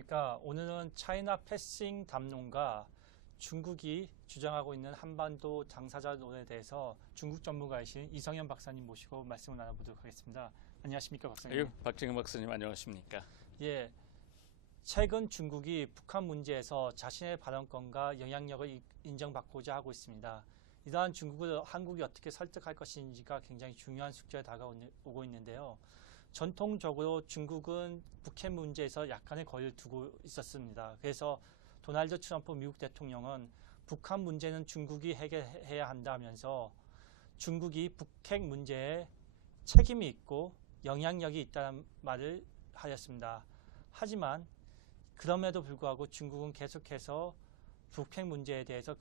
안녕하십니까. 오늘은 차이나 패싱 담론과 중국이 주장하고 있는 한반도 당사자론에 대해서 중국 전문가이신 이성현 박사님 모시고 말씀을 나눠보도록 하겠습니다. 안녕하십니까, 박사님. 박정현 박사님 안녕하십니까? 예, 최근 중국이 북한 문제에서 자신의 발언권과 영향력을 인정받고자 하고 있습니다. 이러한 중국을 한국이 어떻게 설득할 것인지가 굉장히 중요한 숙제에 다가오고 있는데요. 전통적으로 중국은 북핵 문제에서 약간의 거리를 두고 있었습니다. 그래서 도널드 트럼프 미국 대통령은 북한 문제는 중국이 해결해야 한다면서 중국이 북핵 문제에 책임이 있고 영향력이 있다는 말을 하였습니다. 하지만 그럼에도 불구하고 중국은 계속해서 북핵 문제에 대해서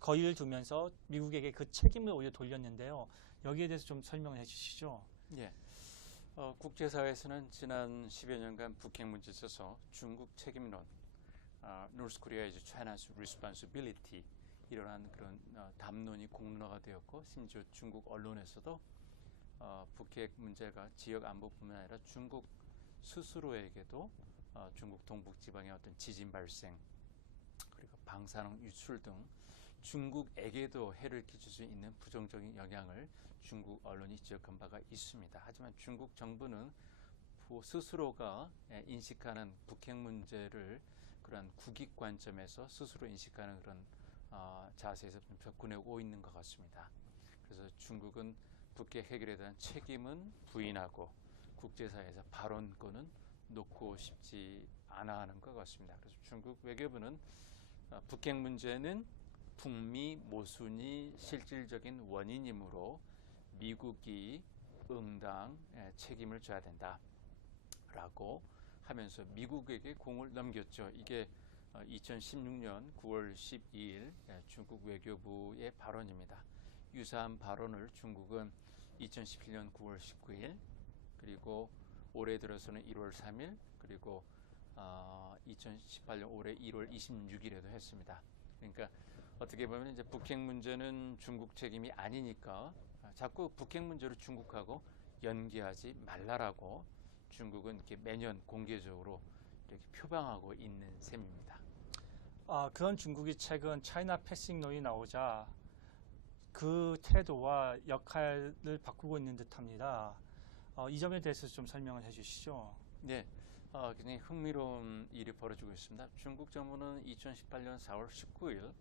거리를 두면서 미국에게 그 책임을 오히려 돌렸는데요. 여기에 대해서 좀 설명을 해 주시죠. 예. 국제사회에서는 지난 10여 년간 북핵 문제에 있어서 중국 책임론, North Korea is China's responsibility 이러한 그런 담론이 공론화가 되었고, 심지어 중국 언론에서도 북핵 문제가 지역 안보뿐만 아니라 중국 스스로에게도 중국 동북 지방의 어떤 지진 발생, 그리고 방사능 유출 등 중국에게도 해를 끼칠 수 있는 부정적인 영향을 중국 언론이 지적한 바가 있습니다. 하지만 중국 정부는 스스로가 인식하는 북핵 문제를 그런 국익 관점에서 스스로 인식하는 그런 자세에서 좀 접근하고 있는 것 같습니다. 그래서 중국은 북핵 해결에 대한 책임은 부인하고 국제사회에서 발언권은 놓고 싶지 않아 하는 것 같습니다. 그래서 중국 외교부는 북핵 문제는 북미 모순이 실질적인 원인이므로 미국이 응당 책임을 져야 된다라고 하면서 미국에게 공을 넘겼죠. 이게 2016년 9월 12일 중국 외교부의 발언입니다. 유사한 발언을 중국은 2017년 9월 19일 그리고 올해 들어서는 1월 3일 그리고 2018년 올해 1월 26일에도 했습니다. 그러니까 어떻게 보면 이제 북핵 문제는 중국 책임이 아니니까 자꾸 북핵 문제로 중국하고 연계하지 말라라고 중국은 이렇게 매년 공개적으로 이렇게 표방하고 있는 셈입니다. 그런 중국이 최근 차이나 패싱론이 나오자 그 태도와 역할을 바꾸고 있는 듯합니다. 이 점에 대해서 좀 설명을 해주시죠. 네, 굉장히 흥미로운 일이 벌어지고 있습니다. 중국 정부는 2018년 4월 19일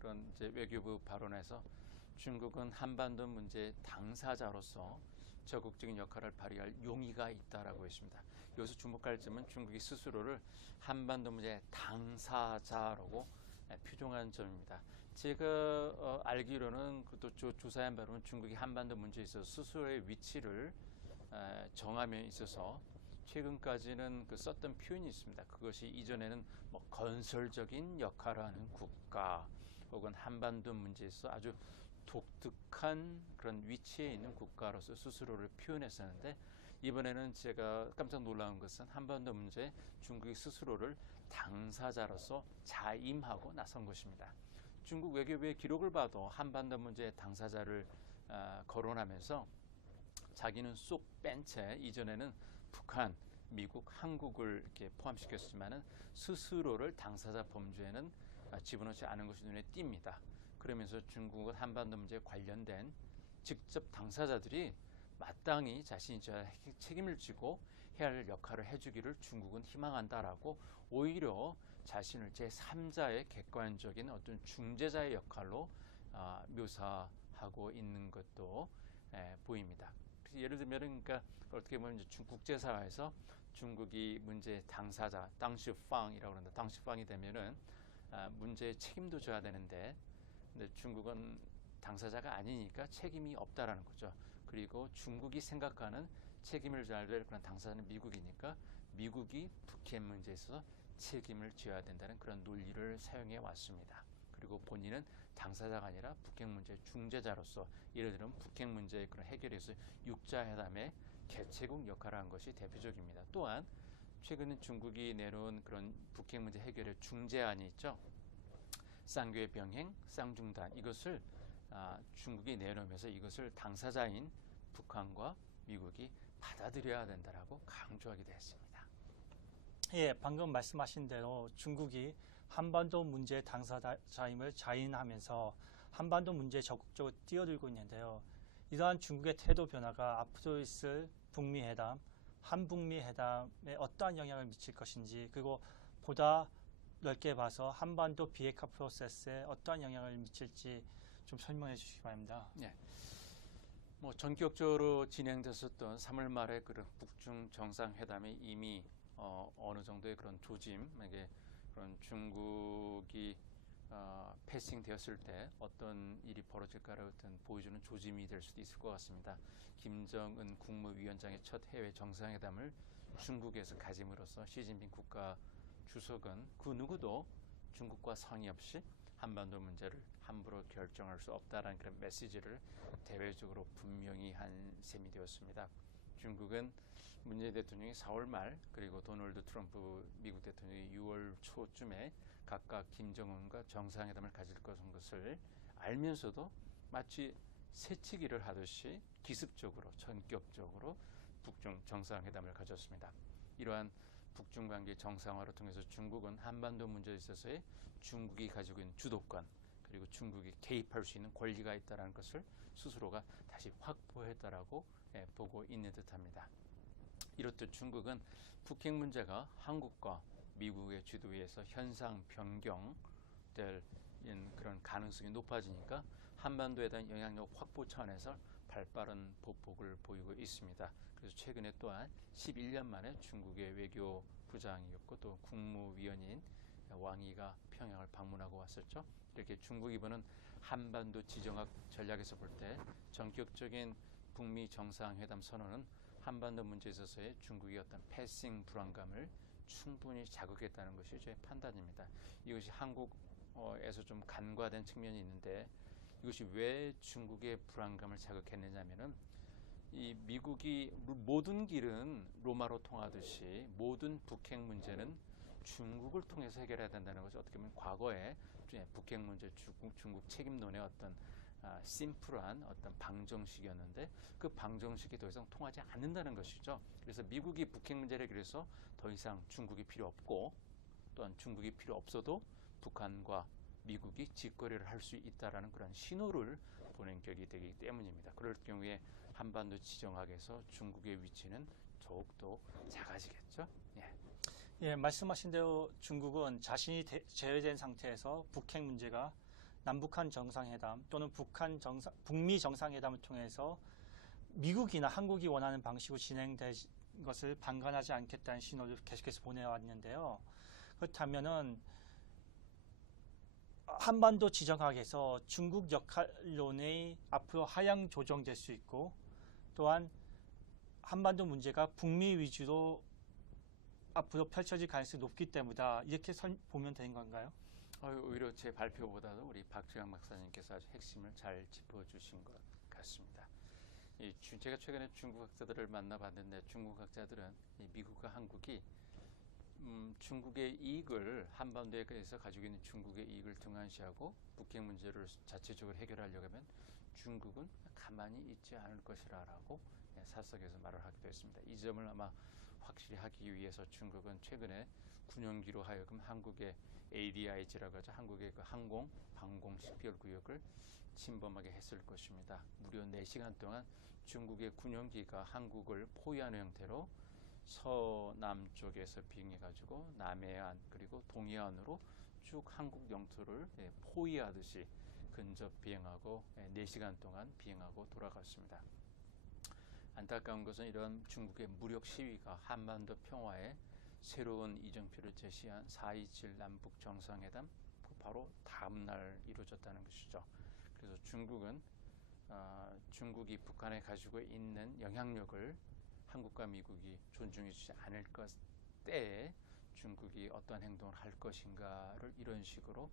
그런 이제 외교부 발언에서 중국은 한반도 문제 당사자로서 적극적인 역할을 발휘할 용의가 있다라고 했습니다. 여기서 주목할 점은 중국이 스스로를 한반도 문제 당사자라고 표정한 점입니다. 제가 알기로는 또 조사한 바로는 중국이 한반도 문제에 있어서 스스로의 위치를 정함에 있어서 최근까지는 썼던 표현이 있습니다. 그것이 이전에는 뭐 건설적인 역할을 하는 국가 혹은 한반도 문제에서 아주 독특한 그런 위치에 있는 국가로서 스스로를 표현했었는데, 이번에는 제가 깜짝 놀라운 것은 한반도 문제에 중국이 스스로를 당사자로서 자임하고 나선 것입니다. 중국 외교부의 기록을 봐도 한반도 문제의 당사자를 거론하면서 자기는 쏙 뺀 채 이전에는 북한, 미국, 한국을 이렇게 포함시켰지만은 스스로를 당사자 범주에는 집어넣지 않은 것이 눈에 띕니다. 그러면서 중국은 한반도 문제에 관련된 직접 당사자들이 마땅히 자신이 책임을 지고 해야 할 역할을 해주기를 중국은 희망한다라고 오히려 자신을 제3자의 객관적인 어떤 중재자의 역할로 묘사하고 있는 것도 보입니다. 예를 들면 그러니까 어떻게 보면 이제 국제사회에서 중국이 문제의 당사자, 당시팡이라고 그러는데 당시팡이 되면은 문제에 책임도 져야 되는데, 근데 중국은 당사자가 아니니까 책임이 없다라는 거죠. 그리고 중국이 생각하는 책임을 져야 될 그런 당사자는 미국이니까 미국이 북핵 문제에 있어서 책임을 져야 된다는 그런 논리를 사용해 왔습니다. 그리고 본인은 당사자가 아니라 북핵 문제의 중재자로서, 예를 들면 북핵 문제의 그런 해결에서 육자회담의 개최국 역할을 한 것이 대표적입니다. 또한 최근에 중국이 내놓은 그런 북핵 문제 해결의 중재안이 있죠. 쌍교의 병행, 쌍중단, 이것을 중국이 내놓으면서 이것을 당사자인 북한과 미국이 받아들여야 된다라고 강조하기도 했습니다. 예, 방금 말씀하신 대로 중국이 한반도 문제의 당사자임을 자인하면서 한반도 문제에 적극적으로 뛰어들고 있는데요. 이러한 중국의 태도 변화가 앞으로 있을 북미 회담, 한북미 회담에 어떠한 영향을 미칠 것인지, 그리고 보다 넓게 봐서 한반도 비핵화 프로세스에 어떠한 영향을 미칠지 좀 설명해 주시기 바랍니다. 예. 뭐 전격적으로 진행됐었던 3월 말에 그런 북중 정상회담이 이미 어느 정도의 그런 조짐에게 그런 중국이 패싱되었을 때 어떤 일이 벌어질까를 어떤 보여주는 조짐이 될 수도 있을 것 같습니다. 김정은 국무위원장의 첫 해외 정상회담을 중국에서 가짐으로써 시진핑 국가 주석은 그 누구도 중국과 상의 없이 한반도 문제를 함부로 결정할 수 없다라는 그런 메시지를 대외적으로 분명히 한 셈이 되었습니다. 중국은 문재인 대통령이 4월 말 그리고 도널드 트럼프 미국 대통령이 6월 초쯤에 각각 김정은과 정상회담을 가질 것을 알면서도 마치 새치기를 하듯이 기습적으로 전격적으로 북중 정상회담을 가졌습니다. 이러한 북중 관계 정상화를 통해서 중국은 한반도 문제에 있어서의 중국이 가지고 있는 주도권 그리고 중국이 개입할 수 있는 권리가 있다는 것을 스스로가 다시 확보했다라고 보고 있는 듯합니다. 이렇듯 중국은 북핵 문제가 한국과 미국의 주도에서 현상 변경될 그런 가능성이 높아지니까 한반도에 대한 영향력 확보 차원에서 발빠른 보폭을 보이고 있습니다. 그래서 최근에 또한 11년 만에 중국의 외교부장이었고 또 국무위원인 왕이가 평양을 방문하고 왔었죠. 이렇게 중국이 보는 한반도 지정학 전략에서 볼 때 전격적인 북미 정상회담 선언은 한반도 문제에 있어서의 중국의 어떤 패싱 불안감을 충분히 자극했다는 것이 제 판단입니다. 이것이 한국에서 좀 간과된 측면이 있는데 이것이 왜 중국의 불안감을 자극했느냐면은 이 미국이 모든 길은 로마로 통하듯이 모든 북핵 문제는 중국을 통해서 해결해야 된다는 것이 어떻게 보면 과거에 북핵 문제 중국 책임론의 어떤 심플한 어떤 방정식이었는데 그 방정식이 더 이상 통하지 않는다는 것이죠. 그래서 미국이 북핵 문제를 해결해서 더 이상 중국이 필요 없고 또한 중국이 필요 없어도 북한과 미국이 직거래를 할 수 있다라는 그런 신호를 보낸 격이 되기 때문입니다. 그럴 경우에 한반도 지정학에서 중국의 위치는 더욱더 작아지겠죠. 예. 예, 말씀하신 대로 중국은 자신이 제외된 상태에서 북핵 문제가 남북한 정상회담 또는 북미 정상회담을 통해서 미국이나 한국이 원하는 방식으로 진행된 것을 방관하지 않겠다는 신호를 계속해서 보내왔는데요. 그렇다면은 한반도 지정학에서 중국 역할론이 앞으로 하향 조정될 수 있고 또한 한반도 문제가 북미 위주로 앞으로 펼쳐질 가능성이 높기 때문이다. 이렇게 보면 되는 건가요? 오히려 제 발표보다도 우리 박주영 박사님께서 아주 핵심을 잘 짚어주신 것 같습니다. 제가 최근에 중국 학자들을 만나봤는데 중국 학자들은 미국과 한국이 중국의 이익을 한반도에 대해서 가지고 있는 중국의 이익을 등한시하고 북핵 문제를 자체적으로 해결하려고 하면 중국은 가만히 있지 않을 것이라고 사석에서 말을 하기도 했습니다. 이 점을 아마 확실히 하기 위해서 중국은 최근에 군용기로 하여금 한국의 ADIG라고 하죠. 한국의 그 항공, 방공 식별 구역을 침범하게 했을 것입니다. 무려 4시간 동안 중국의 군용기가 한국을 포위하는 형태로 서남쪽에서 비행해가지고 남해안 그리고 동해안으로 쭉 한국 영토를 포위하듯이 근접 비행하고 4시간 동안 비행하고 돌아갔습니다. 안타까운 것은 이런 중국의 무력 시위가 한반도 평화에 새로운 이정표를 제시한 4.27 남북 정상회담 바로 다음 날 이루어졌다는 것이죠. 그래서 중국은 중국이 북한에 가지고 있는 영향력을 한국과 미국이 존중해주지 않을 것 때에 중국이 어떤 행동을 할 것인가를 이런 식으로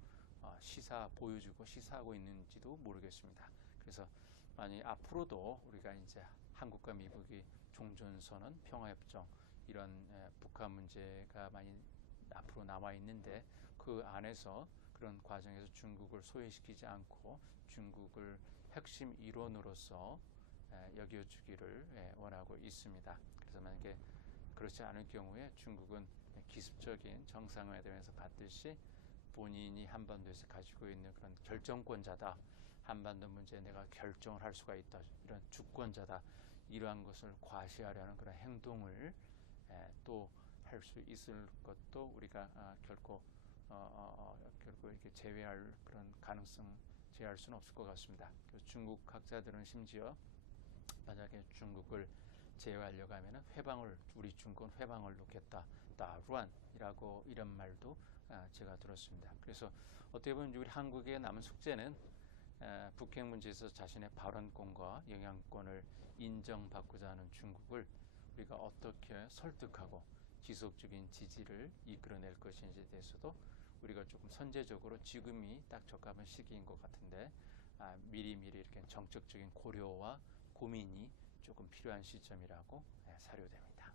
보여주고 시사하고 있는지도 모르겠습니다. 그래서 만약 앞으로도 우리가 이제 한국과 미국이 종전선언, 평화협정 이런 북한 문제가 많이 앞으로 남아 있는데 그 안에서 그런 과정에서 중국을 소외시키지 않고 중국을 핵심 일원으로서 여겨주기를 원하고 있습니다. 그래서 만약에 그렇지 않을 경우에 중국은 기습적인 정상회담에서 봤듯이 본인이 한반도에서 가지고 있는 그런 결정권자다. 한반도 문제에 내가 결정을 할 수가 있다. 이런 주권자다. 이러한 것을 과시하려는 그런 행동을 또 할 수 있을 것도 우리가 결코 이렇게 제외할 그런 가능성 제외할 수는 없을 것 같습니다. 그래서 중국 학자들은 심지어 만약에 중국을 제외하려고 하면은 우리 중국은 회방을 놓겠다. 따루안이라고 이런 말도 제가 들었습니다. 그래서 어떻게 보면 우리 한국의 남은 숙제는 북핵 문제에서 자신의 발언권과 영향권을 인정받고자 하는 중국을 우리가 어떻게 설득하고 지속적인 지지를 이끌어낼 것인지에 대해서도 우리가 조금 선제적으로 지금이 딱 적합한 시기인 것 같은데 미리미리 이렇게 정책적인 고려와 고민이 조금 필요한 시점이라고 사료됩니다.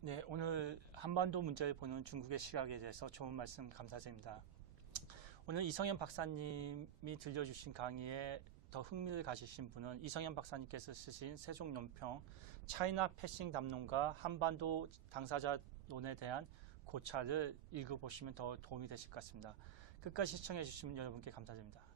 네, 오늘 한반도 문제를 보는 중국의 시각에 대해서 좋은 말씀 감사드립니다. 오늘 이성현 박사님이 들려주신 강의에 더 흥미를 가지신 분은 이성현 박사님께서 쓰신 세종연평 차이나 패싱 담론과 한반도 당사자론에 대한 고찰을 읽어보시면 더 도움이 되실 것 같습니다. 끝까지 시청해 주신 여러분께 감사드립니다.